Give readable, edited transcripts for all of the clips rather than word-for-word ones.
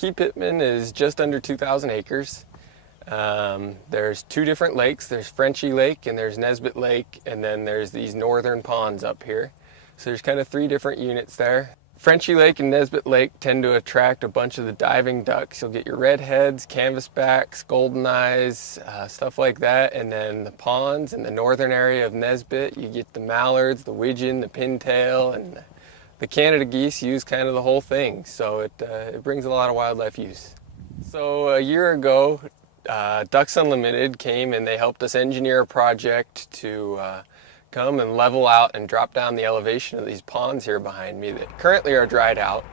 Key Pittman is just under 2,000 acres. There's two different lakes. There's Frenchy Lake and there's Nesbitt Lake, and then there's these northern ponds up here. So there's kind of three different units there. Frenchy Lake and Nesbitt Lake tend to attract a bunch of the diving ducks. You'll get your redheads, canvasbacks, golden eyes, stuff like that. And then the ponds in the northern area of Nesbitt, you get the mallards, the widgeon, the pintail, and the Canada geese use kind of the whole thing. So it brings a lot of wildlife use. So a year ago, Ducks Unlimited came and they helped us engineer a project to come and level out and drop down the elevation of these ponds here behind me that currently are dried out,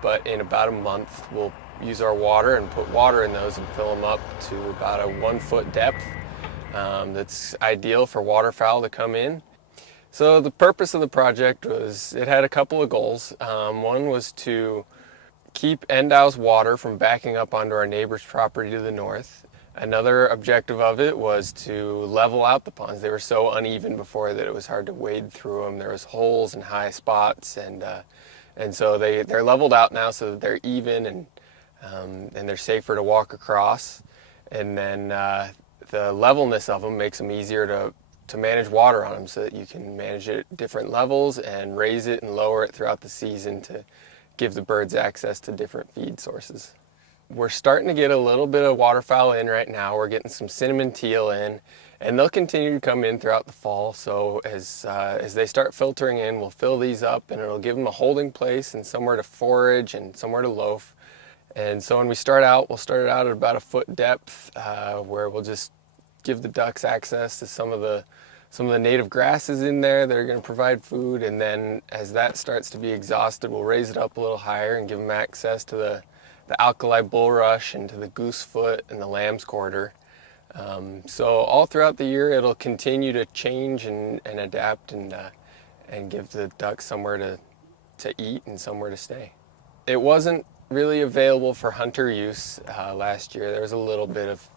but in about a month we'll use our water and put water in those and fill them up to about a 1 foot depth. That's ideal for waterfowl to come in. So the purpose of the project was, it had a couple of goals. One was to keep Endow's water from backing up onto our neighbor's property to the north. Another objective of it was to level out the ponds. They were so uneven before that it was hard to wade through them. There was holes and high spots, and so they're leveled out now so that they're even and they're safer to walk across. And then the levelness of them makes them easier to manage water on them, so that you can manage it at different levels and raise it and lower it throughout the season to give the birds access to different feed sources. We're starting to get a little bit of waterfowl in right now. We're getting some cinnamon teal in, and they'll continue to come in throughout the fall. So as they start filtering in, we'll fill these up, and it'll give them a holding place and somewhere to forage and somewhere to loaf. And so when we start out, we'll start it out at about a foot depth, where we'll just give the ducks access to some of the native grasses in there that are going to provide food. And then as that starts to be exhausted, we'll raise it up a little higher and give them access to the alkali bulrush and to the goosefoot and the lamb's quarter. So all throughout the year it'll continue to change and adapt and give the ducks somewhere to eat and somewhere to stay. It wasn't really available for hunter use last year. There was a little bit of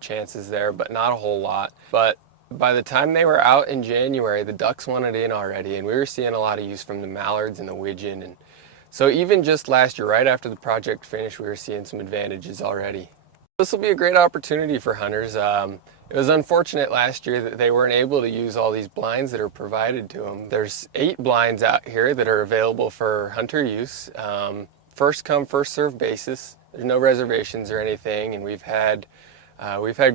chances there, but not a whole lot. But by the time they were out in January, the ducks wanted in already, and we were seeing a lot of use from the mallards and the widgeon. And so even just last year, right after the project finished, we were seeing some advantages already. This will be a great opportunity for hunters. It was unfortunate last year that they weren't able to use all these blinds that are provided to them. There's 8 blinds out here that are available for hunter use. First come, first served basis. There's no reservations or anything, and we've had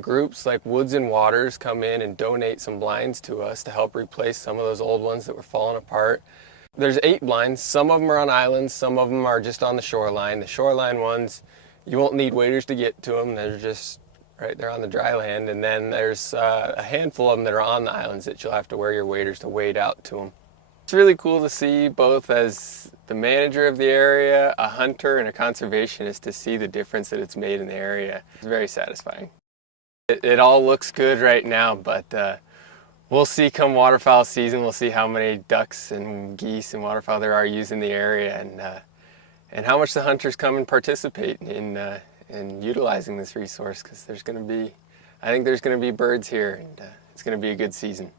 groups like Woods and Waters come in and donate some blinds to us to help replace some of those old ones that were falling apart. There's 8 blinds. Some of them are on islands, some of them are just on the shoreline. The shoreline ones, you won't need waders to get to them. They're just right there on the dry land. And then there's a handful of them that are on the islands that you'll have to wear your waders to wade out to them. It's really cool to see, both as the manager of the area, a hunter, and a conservationist, to see the difference that it's made in the area. It's very satisfying. It all looks good right now, but we'll see come waterfowl season. We'll see how many ducks and geese and waterfowl there are using the area, and how much the hunters come and participate in utilizing this resource, because I think there's going to be birds here, and it's going to be a good season.